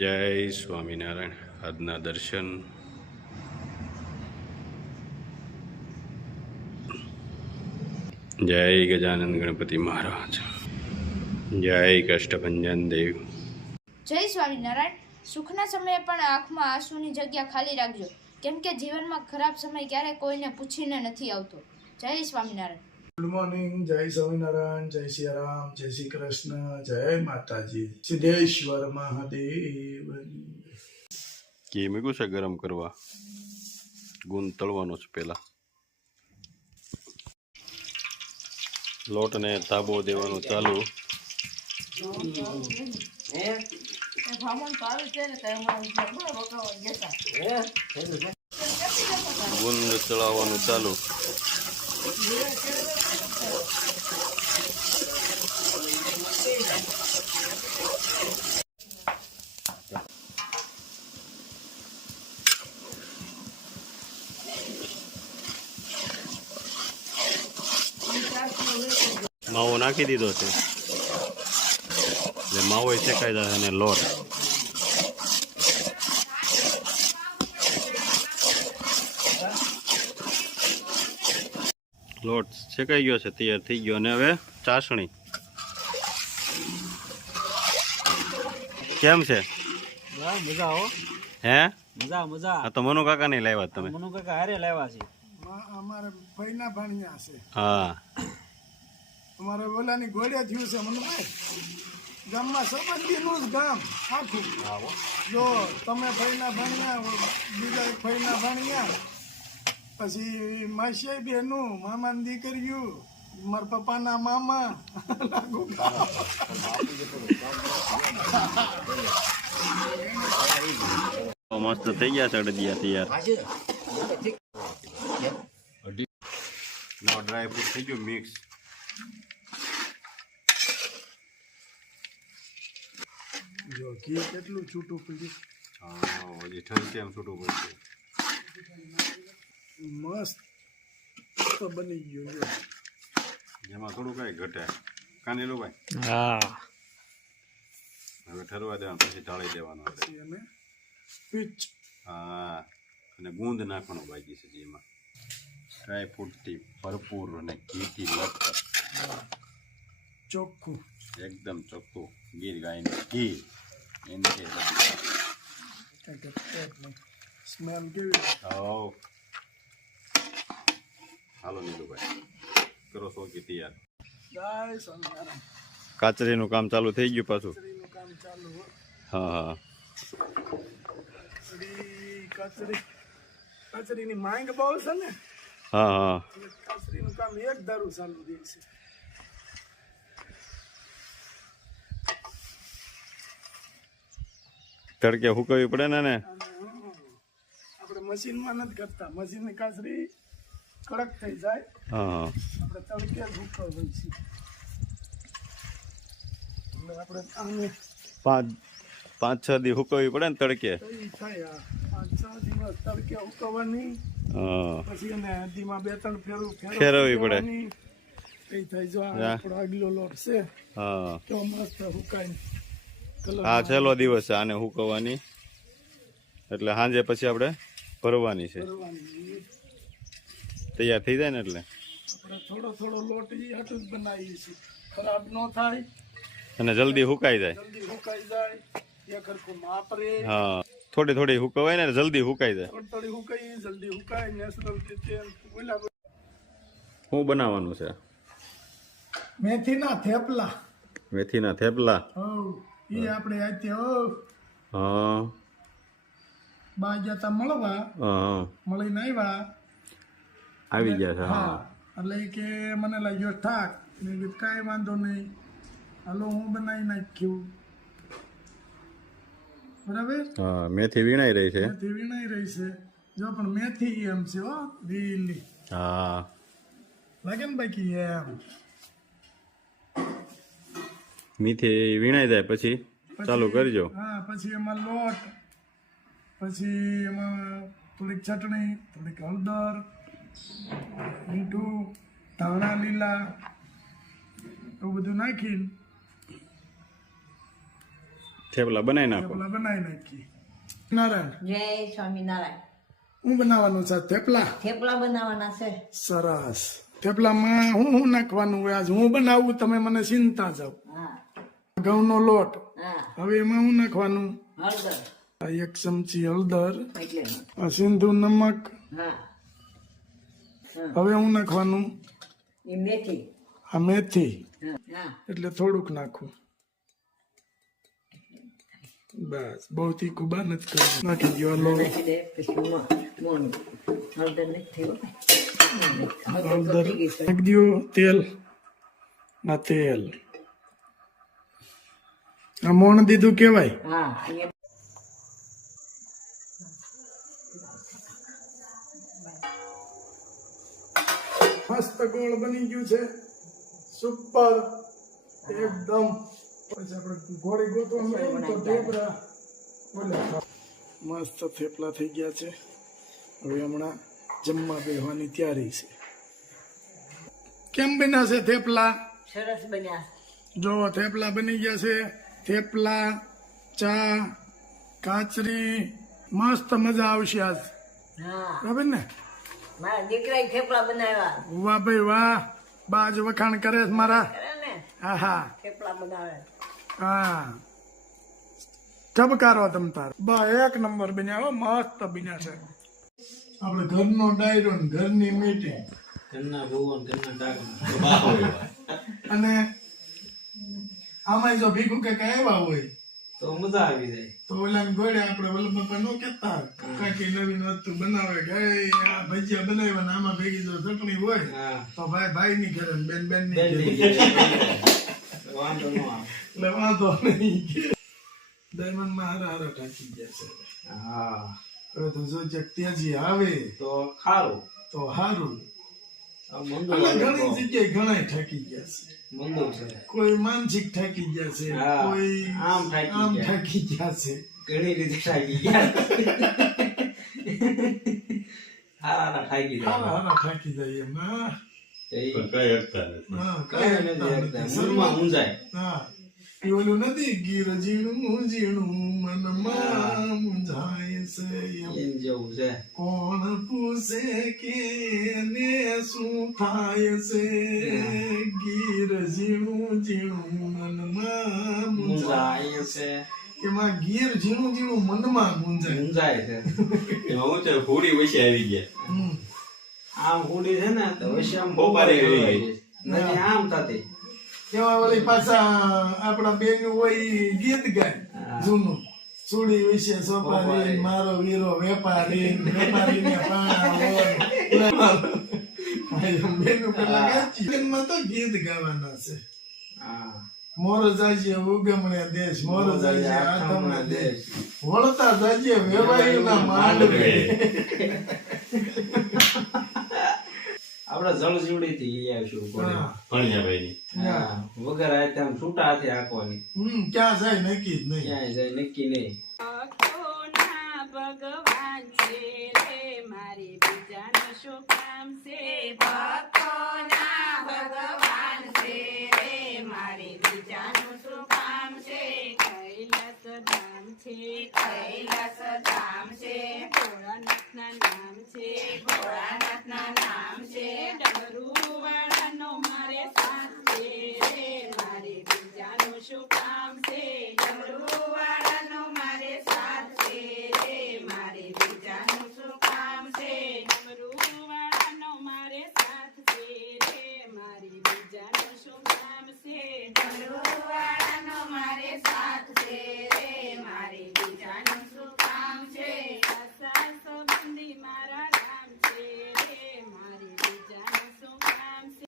જય સ્વામિનારાયણ. આજના દર્શન. જય ગજાનંદ ગણપતિ મહારાજ. જય કષ્ટભંજન દેવ. જય સ્વામિનારાયણ. સુખના સમયે પણ આંખમાં આંસુની જગ્યા ખાલી રાખજો, કેમ કે જીવનમાં ખરાબ સમય ક્યારેય કોઈને પૂછીને નથી આવતો. જય સ્વામિનારાયણ. Good morning. જય સ્વામિનારાયણ. જય સિયારામ. જય શ્રી કૃષ્ણ. જય માતાજી. સિદ્ધેશ્વર મહાદેવ. ઘી મૂક્યું છે ગરમ કરવા. ગુંદ તળવાનો છે પહેલા. લોટને તાબો દેવાનું ચાલુ. ગુંદ ચડાવવાનું ચાલુ. માવો નાખી દીધો છે એટલે માવો શેકાઈ જાય અને લોટ શેકાઈ ગયો છે, તૈયાર થઈ ગયો. અને હવે ચાસણી કેમ છે? મજા આવો. હે મજા મજા. આ તો મનુ કાકા નહીં લાવ્યા તમે? મનુ કાકા હારે લાવ્યા છે. અમારે ભાઈના ભાણિયા છે. હા, અમારે ઓલાની ઘોડે થયું છે મનુભાઈ. ગામમાં સંબંધીનું જ ગામ આખું. જો તમે ભાઈના ભાણિયા, બીજા એક ભાઈના ભાણિયા, પછી માસી બેનું, મામાની દીકરીયું, મારા પપ્પાના મામા. મસ્ત થઈ ગયા છે અડદિયા તૈયાર. ડ્રાય ફ્રૂટ થઈ ગયું મિક્સ. જો ઘી કેટલું છૂટું પડ્યું. હા, હજી ઠરશે એમ છૂટું પડશે. મસ્ત તો બની ગયું. જેમાં થોડું કઈ ઘટે કાનેલું ભાઈ. હા, હવે ઠરવા દેવાનું, પછી ઢાળી દેવાનું. અને પીચ. હા, અને ગુંદ નાખવાનો બાકી છે જેમાં. ડ્રાય ફ્રૂટથી ભરપૂર અને ઘીથી લટકર. ચોખ્ખું, એકદમ ચોખ્ખું ગીર ગાયનું ઘી. એની સ્મેલ કેવી? હાલો નીલુભાઈ, કરો સોકી તૈયાર. જય સ્વામિનારાયણ. કાચરીનું કામ ચાલુ થઈ ગયું પાછું. કચરીનું કામ ચાલુ. હા, કચરીની માંગ બહુ છે ને. હા. કચરીનું કામ એક ધારું ચાલુ રહે છે. તડકે હુકવવી પડે ને. આપણે મશીનમાં નથી કરતા. મશીનની કાચરી કડક થઈ જાય. હા, આપણે તડકે જ હુકવવી છે. એટલે આપણે આને 5-6 દી હુકવવી પડે ને તડકે. થાય. 5-6 દિવસ તડકે હુકવવાની. હા, પછી એને ધીમા 2-3 ફેરવું ફેરવવી પડે. એ થઈ જો આપણો આગલો લોટ છે. હા, તો મસ્ત હુકાય. આ છેલ્લો દિવસ છે આને હુકવવાની. એટલે સાંજે પછી આપણે ભરવાની છે. તૈયાર થઈ જાય ને એટલે આપણે થોડો થોડો લોટ એ હાટું જ બનાવીએ છીએ. ખરાબ ન થાય અને જલ્દી હુકાઈ જાય. જલ્દી હુકાઈ જાય. એક હરખું માપ રે. હા, થોડી થોડી હુકવાય ને જલ્દી હુકાઈ જાય. થોડી થોડી હુકાઈ જલ્દી હુકાય. નેચરલ રીતે બોલા. શું બનાવવાનું છે? મેથીના થેપલા. મેથીના થેપલા. એ આપણે આજે હા, બા જતા મળવા. હા, મળીને આવ્યા. આવી ગયા છે. હા, એટલે કે મને લાગ્યો થાક. મેં કીધું કાંઈ વાંધો નહીં, હાલો હું બનાવી નાખ્યું. બરાબર. હા, મેથી વીણાઈ રહી છે. મેથી વીણાઈ રહી છે. જો પણ મેથી એમ છે હો, લીલી. હા, લાગે ને બાકી એમ. મીઠી વીણાઈ જાય પછી ચાલુ કરજો. હા, પછી એમાં લોટ, પછી એમાં થોડીક ચટણી, થોડીક હળદર, મીઠું, ધાણા લીલા, એવું બધું નાખીને થેપલા બનાવી નાખો. થેપલા બનાવી નાખીએ. નારાયણ, જય સ્વામિનારાયણ. હું બનાવવાનું છે થેપલા? થેપલા બનાવવાના છે. સરસ. થેપલામાં હું નાખવાનું હોય? આજ હું બનાવું, તમે મને ચિંતા જાવ. હા ઘઉંનો લોટ. હા. હવે એમાં હું નાખવાનું? હળદર આ 1 ચમચી હળદર, એટલે આ સિંધુ નમક. હા. હવે હું નાખવાનું? એ મેથી. આ મેથી, હા. એટલે થોડુંક નાખું. બસ, બહુ તીખું બા નથી કરવું. નાખી દો લો. નાખી દે પછી મોણ હળદર નથી થયો. હળદર નાખી દો. તેલ, આ તેલ. આ મોણ દીધું કેવાય. હા. અહીંયા મસ્ત ગોળ બની ગયું છે. સુપર એકદમ. પછી આપણે ગોળી ગોતવા મળે તો થેપલા બોલે. મસ્ત થેપલા થઈ ગયા છે. હવે હમણાં જમવા બેસવાની તૈયારી છે. કેમ બન્યા છે થેપલા? સરસ બન્યા. જો થેપલા બની ગયા છે. થેપલા, ચા, કાચરી, મસ્ત મજા આવશે આજ. હા. બરાબર ને? મારા દીકરાએ થેપલા બનાવ્યા. વાહ ભાઈ વાહ. બાજ વખાણ કરે છે મારા. કરે ને હા હા થેપલા બનાવે. હા. ચબકારો તમ તાર. બા એક નંબર બન્યા હો. મસ્ત બન્યા છે. આપણે ઘરનો ડાયરો ને ઘરની મીટિંગ ઘરના ભુવન ઘરના ડાકણ. અને આમાં જો ભીખું કે આવ્યા હોય તો મજા આવી જાય. તો ઓલા ગોળે આપણે વલ્લભ બાપા નો કેતા કાંઈક નવીન વસ્તુ બનાવે કે "એ, આ ભજીયા બનાવ્યા ને આમાં ભેગી જો ચટણી હોય હા. તો ભાઈ ભાઈ ની ઘરે ને બેન બેન ની બેન ઘરે." ની ઘરે. વાંધો ન આવે. એટલે વાંધો નહીં. ડાયમંડ માં હારા હારા ટાંકી ગયા છે. હા હવે તો જો જે તેજી આવે તો ખારું. તો હારું. આ મંદુ એટલે આવે ઘણી તો જગ્યાએ ઘણા ઠાકી ગયા છે. મંદુ છે. કોઈ માનસિક ઠાકી ગયા છે, હા, કોઈ આમ ઠાકી આમ ગયા. ઠાકી ગયા છે. ઘણી રીતે થાકી ગયા. હારા થાકી હારા ગયા. હારા ઠાકી જાય એમ. હા પણ કઈ અડતા નથી. હા, કઈ કાંઈ નથી અડતા હકતા. નથી. મનમાં મૂંઝાય. હા એ ઓલું નથી ગીર ઝીણું ઝીણું મનમાં મૂંઝાય છે એમ. એમ જેવું છે. કોણ પૂછે કે એને શું થાય છે? ગીર ઝીણું ઝીણું મનમાં મૂંઝાય. મૂંઝાય છે. એમાં ગીર ઝીણું ઝીણું મનમાં મૂંઝાય. મૂંઝાય છે. એમાં હું છે હોળી વચ્ચે આવી ગયા. હમ. આમ હુડી છે ને તો વચ્ચે આમ બોપારી બોપારી ગઈ. ગઈ. નથી આમ થતી. એમાં વળી પાછા આપણા બેન હોય ઈ ગીત ગાય હા. જૂનું. સુડી વિશે સોપારી, સોપારી. મારો વીરો વેપારી, વેપારીને પાણા હોય. બેનું પેલા ગાચી. બેનમાં તો ગીત ગાવાના છે. હા. મોર જાજે ઉગમણે દેશ, મોર જાજે આથમણે દેશ, વળતા જાજે વેવાયુના માંડવે. આપડે જળજીવડી થી લઈ આવીશું ઘોડે. હા. ભણિયાભાઈની. હા. વગર આ તેમ છૂટા હાથે હાંકવાની. ક્યાં જાય નક્કી જ નહીં. ક્યાંય જાય નક્કી નહીં. ભક્તોના ભગવાન છે રે મારી બીજાનું શું કામ છે ભક્તોના ભગવાન છે રે મારી બીજાનું શું કામ છે કૈલાસ ધામ છે કૈલાસ ધામ છે ભોળાનાથના નામ છે ભોળાનાથના નામ છે ડમરૂ વાળાનો મારે સાથ છે રે મારી બીજાનું શું કામ